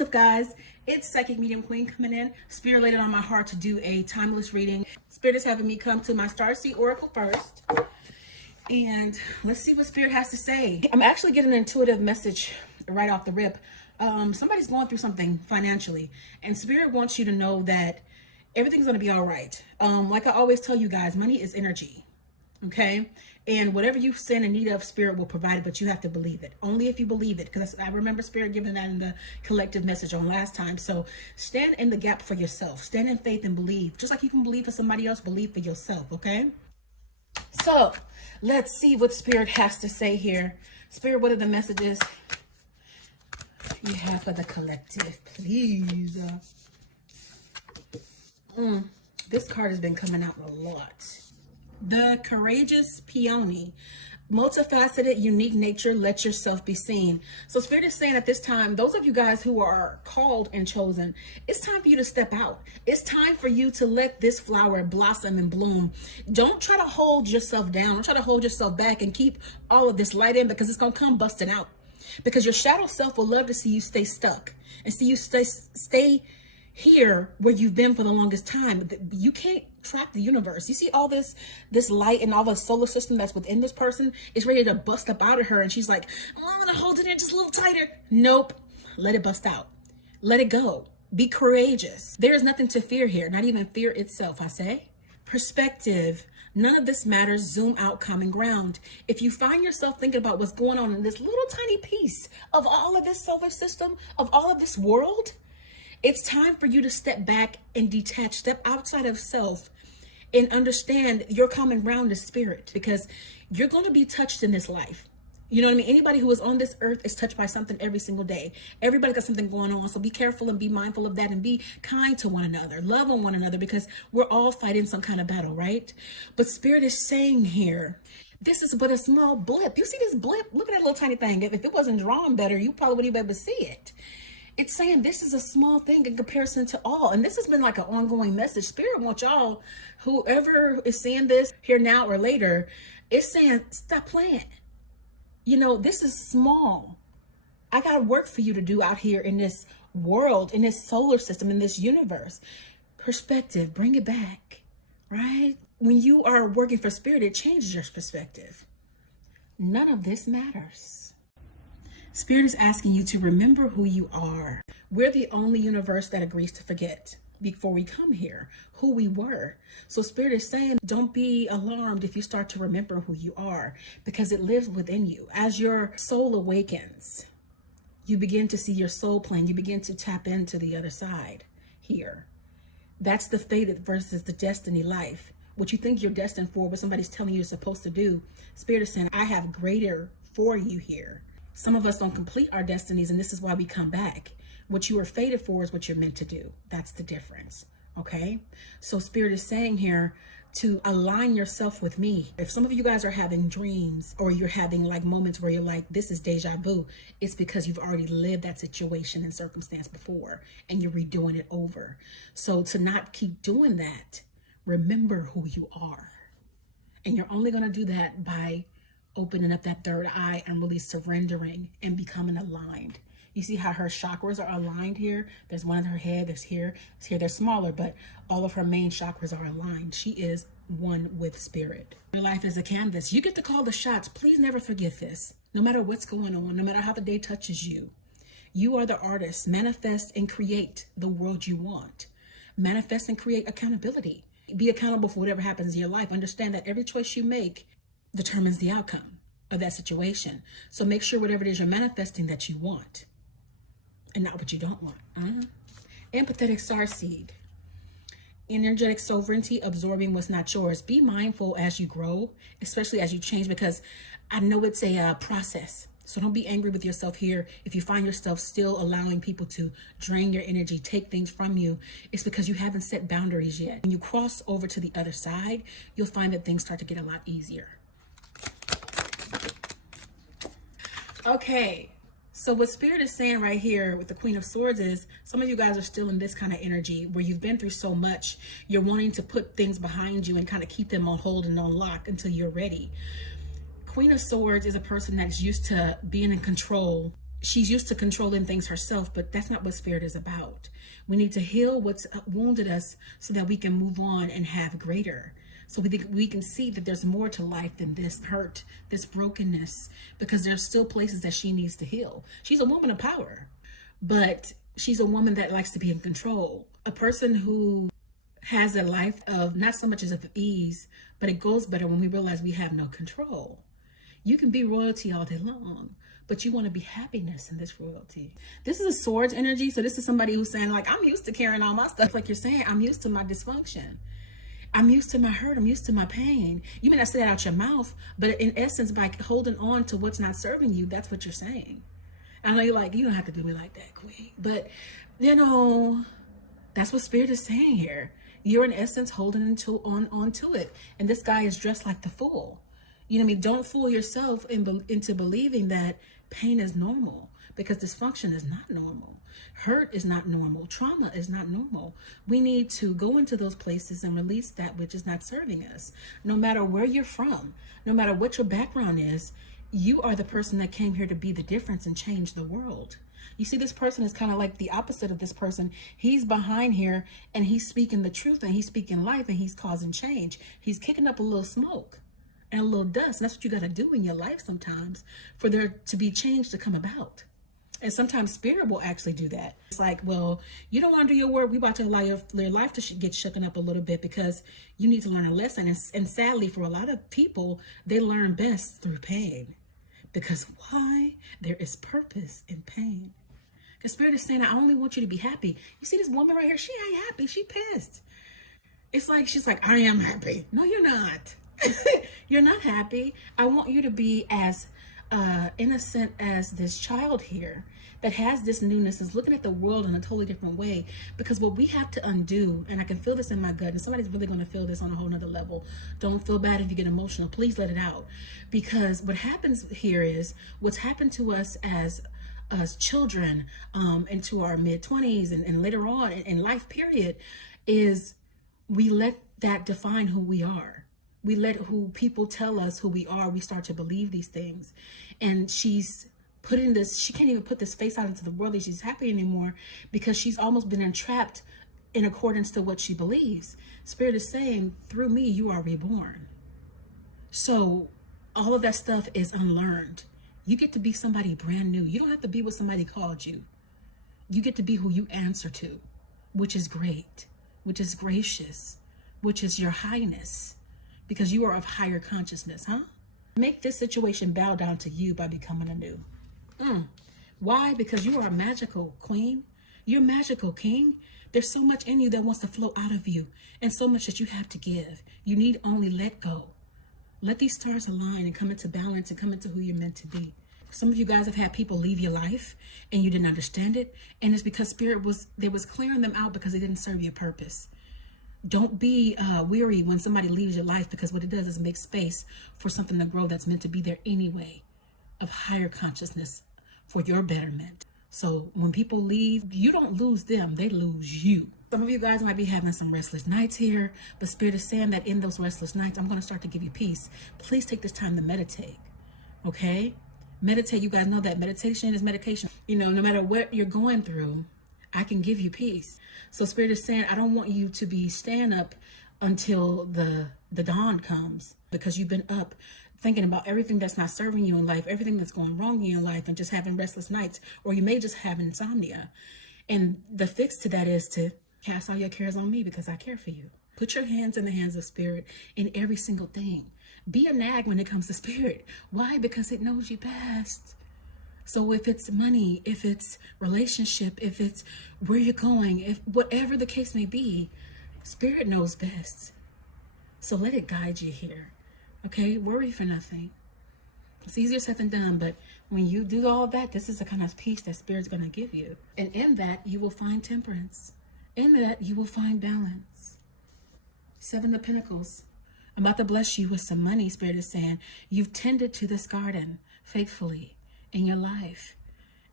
What's up, guys? It's Psychic Medium Queen coming in. Spirit laid it on my heart to do a timeless reading. Spirit is having me come to my Starseed Oracle first. And let's see what Spirit has to say. I'm actually getting an intuitive message right off the rip. Somebody's going through something financially. And Spirit wants you to know that everything's going to be all right. Like I always tell you guys, money is energy. Okay? And whatever you stand in need of, Spirit will provide it, but you have to believe it. Only if you believe it, because I remember Spirit giving that in the collective message on last time. So stand in the gap for yourself. Stand in faith and believe. Just like you can believe for somebody else, believe for yourself, okay? So let's see what Spirit has to say here. Spirit, what are the messages you have for the collective, please? This card has been coming out a lot. The courageous Peony, multifaceted, unique nature, let yourself be seen. So Spirit is saying at this time, those of you guys who are called and chosen, it's time for you to step out. It's time for you to let this flower blossom and bloom. Don't try to hold yourself down. Don't try to hold yourself back and keep all of this light in, because it's going to come busting out. Because your shadow self will love to see you stay stuck and see you stay here where you've been for the longest time. You can't track the universe. You see all this light and all the solar system that's within this person is ready to bust up out of her, and she's like, oh, I want to hold it in just a little tighter. Nope. Let it bust out. Let it go. Be courageous. There is nothing to fear here, not even fear itself, I say. Perspective. None of this matters. Zoom out, common ground. If you find yourself thinking about what's going on in this little tiny piece of all of this solar system, of all of this world, it's time for you to step back and detach, step outside of self, and understand your common ground is spirit, because you're going to be touched in this life. You know what I mean? Anybody who is on this earth is touched by something every single day. Everybody got something going on. So be careful and be mindful of that, and be kind to one another. Love on one another, because we're all fighting some kind of battle, right? But Spirit is saying here, this is but a small blip. You see this blip? Look at that little tiny thing. If it wasn't drawn better, you probably wouldn't even be able to see it. It's saying this is a small thing in comparison to all. And this has been like an ongoing message. Spirit wants y'all, whoever is seeing this here now or later, is saying, stop playing. You know, this is small. I got work for you to do out here in this world, in this solar system, in this universe. Perspective, bring it back, right? When you are working for Spirit, it changes your perspective. None of this matters. Spirit is asking you to remember who you are. We're the only universe that agrees to forget before we come here who we were. So Spirit is saying, don't be alarmed if you start to remember who you are, because it lives within you. As your soul awakens, you begin to see your soul plane. You begin to tap into the other side here. That's the fated versus the destiny life. What you think you're destined for, what somebody's telling you you're supposed to do. Spirit is saying, I have greater for you here. Some of us don't complete our destinies, and this is why we come back. What you are fated for is what you're meant to do. That's the difference, okay? So Spirit is saying here to align yourself with me. If some of you guys are having dreams, or you're having like moments where you're like, this is deja vu, it's because you've already lived that situation and circumstance before, and you're redoing it over. So to not keep doing that, remember who you are. And you're only going to do that by opening up that third eye and really surrendering and becoming aligned. You see how her chakras are aligned here? There's one in her head, there's here, it's here. They're smaller, but all of her main chakras are aligned. She is one with Spirit. Your life is a canvas. You get to call the shots. Please never forget this. No matter what's going on, no matter how the day touches you, you are the artist. Manifest and create the world you want. Manifest and create accountability. Be accountable for whatever happens in your life. Understand that every choice you make determines the outcome of that situation. So make sure whatever it is you're manifesting that you want, and not what you don't want. Empathetic starseed. Energetic sovereignty, absorbing what's not yours. Be mindful as you grow, especially as you change, because I know it's a process. So don't be angry with yourself here. If you find yourself still allowing people to drain your energy, take things from you, it's because you haven't set boundaries yet. When you cross over to the other side, you'll find that things start to get a lot easier. Okay, so what Spirit is saying right here with the Queen of Swords is, some of you guys are still in this kind of energy where you've been through so much, you're wanting to put things behind you and kind of keep them on hold and on lock until you're ready. Queen of Swords is a person that's used to being in control she's used to controlling things herself, but that's not what spirit is about. We need to heal what's wounded us so that we can move on and have greater. So we can see that there's more to life than this hurt, this brokenness, because there's still places that she needs to heal. She's a woman of power, but she's a woman that likes to be in control. A person who has a life of not so much as of ease, but it goes better when we realize we have no control. You can be royalty all day long, but you want to be happiness in this royalty. This is a swords energy. So this is somebody who's saying, like, I'm used to carrying all my stuff. Like you're saying, I'm used to my dysfunction. I'm used to my hurt. I'm used to my pain. You may not say that out your mouth, but in essence, by holding on to what's not serving you, that's what you're saying. I know you're like, you don't have to do me like that, queen. But, you know, that's what spirit is saying here. You're in essence holding on to it. And this guy is dressed like the fool. You know what I mean? Don't fool yourself into believing that pain is normal, because dysfunction is not normal. Hurt is not normal. Trauma is not normal. We need to go into those places and release that which is not serving us. No matter where you're from, no matter what your background is, you are the person that came here to be the difference and change the world. You see, this person is kind of like the opposite of this person. He's behind here and he's speaking the truth and he's speaking life and he's causing change. He's kicking up a little smoke and a little dust. And that's what you got to do in your life sometimes for there to be change to come about. And sometimes spirit will actually do that. It's like, well, you don't want to do your work. We about to allow your life to get shooken up a little bit because you need to learn a lesson. And sadly, for a lot of people, they learn best through pain. Because why? There is purpose in pain. Because spirit is saying, I only want you to be happy. You see this woman right here? She ain't happy. She pissed. It's like, she's like, I am happy. No, you're not. You're not happy. I want you to be as innocent as this child here that has this newness, is looking at the world in a totally different way. Because what we have to undo, and I can feel this in my gut, and somebody's really going to feel this on a whole nother level. Don't feel bad if you get emotional. Please let it out. Because what happens here is what's happened to us as children into our mid-20s and later on in life period is we let that define who we are. We let who people tell us who we are. We start to believe these things. And she's putting this, she can't even put this face out into the world that she's happy anymore because she's almost been entrapped in accordance to what she believes. Spirit is saying, through me, you are reborn. So all of that stuff is unlearned. You get to be somebody brand new. You don't have to be what somebody called you. You get to be who you answer to, which is great, which is gracious, which is your highness. Because you are of higher consciousness, huh? Make this situation bow down to you by becoming anew. Why? Because you are magical, queen. You're magical, king. There's so much in you that wants to flow out of you and so much that you have to give. You need only let go. Let these stars align and come into balance and come into who you're meant to be. Some of you guys have had people leave your life and you didn't understand it. And it's because spirit was clearing them out because they didn't serve your purpose. Don't be weary when somebody leaves your life, because what it does is make space for something to grow that's meant to be there anyway, of higher consciousness for your betterment. So when people leave, you don't lose them, they lose you. Some of you guys might be having some restless nights here, but spirit is saying that in those restless nights, I'm going to start to give you peace. Please take this time to meditate, okay? Meditate. You guys know that meditation is medication. You know, no matter what you're going through, I can give you peace. So spirit is saying, I don't want you to be staying up until the dawn comes, because you've been up thinking about everything that's not serving you in life, everything that's going wrong in your life, and just having restless nights, or you may just have insomnia. And the fix to that is to cast all your cares on me, because I care for you. Put your hands in the hands of spirit in every single thing. Be a nag when it comes to spirit. Why? Because it knows you best. So if it's money, if it's relationship, if it's where you're going, if whatever the case may be, spirit knows best. So let it guide you here. Okay? Worry for nothing. It's easier said than done, but when you do all that, this is the kind of peace that spirit's going to give you. And in that, you will find temperance. In that, you will find balance. 7 of Pentacles. I'm about to bless you with some money, spirit is saying. You've tended to this garden faithfully in your life,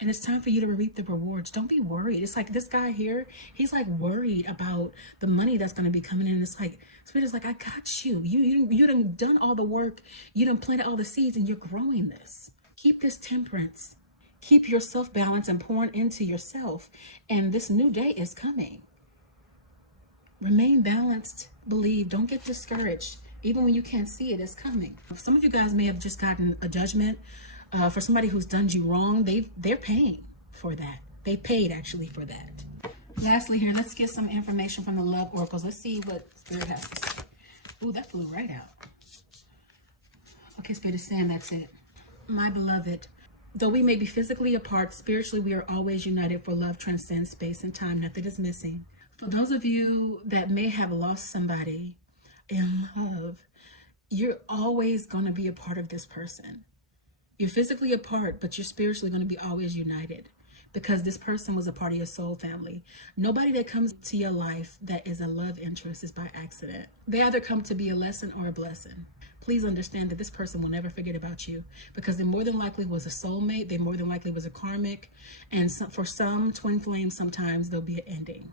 and it's time for you to reap the rewards. Don't be worried. It's like this guy here, he's like worried about the money that's going to be coming in. It's like spirit is like, I got you. You done all the work. You done planted all the seeds, and you're growing this. Keep this temperance. Keep yourself balanced and pouring into yourself. And this new day is coming. Remain balanced. Believe. Don't get discouraged. Even when you can't see it, it's coming. Some of you guys may have just gotten a judgment for somebody who's done you wrong. They're paying for that. They paid actually for that. Lastly here, let's get some information from the love oracles. Let's see what Spirit has to say. Ooh, that flew right out. Okay, Spirit is saying that's it. My beloved, though we may be physically apart, spiritually we are always united, for love transcends space and time. Nothing is missing. For those of you that may have lost somebody in love, you're always going to be a part of this person. You're physically apart, but you're spiritually going to be always united, because this person was a part of your soul family. Nobody that comes to your life that is a love interest is by accident. They either come to be a lesson or a blessing. Please understand that this person will never forget about you, because they more than likely was a soulmate. They more than likely was a karmic. And for some twin flames, sometimes there'll be an ending.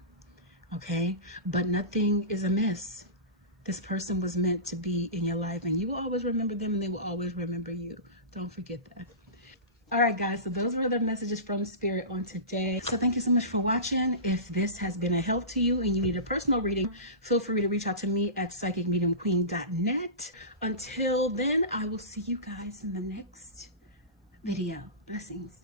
Okay? But nothing is amiss. This person was meant to be in your life, and you will always remember them, and they will always remember you. Don't forget that. All right, guys, so those were the messages from Spirit on today. So thank you so much for watching. If this has been a help to you and you need a personal reading, feel free to reach out to me at psychicmediumqueen.net. Until then, I will see you guys in the next video. Blessings.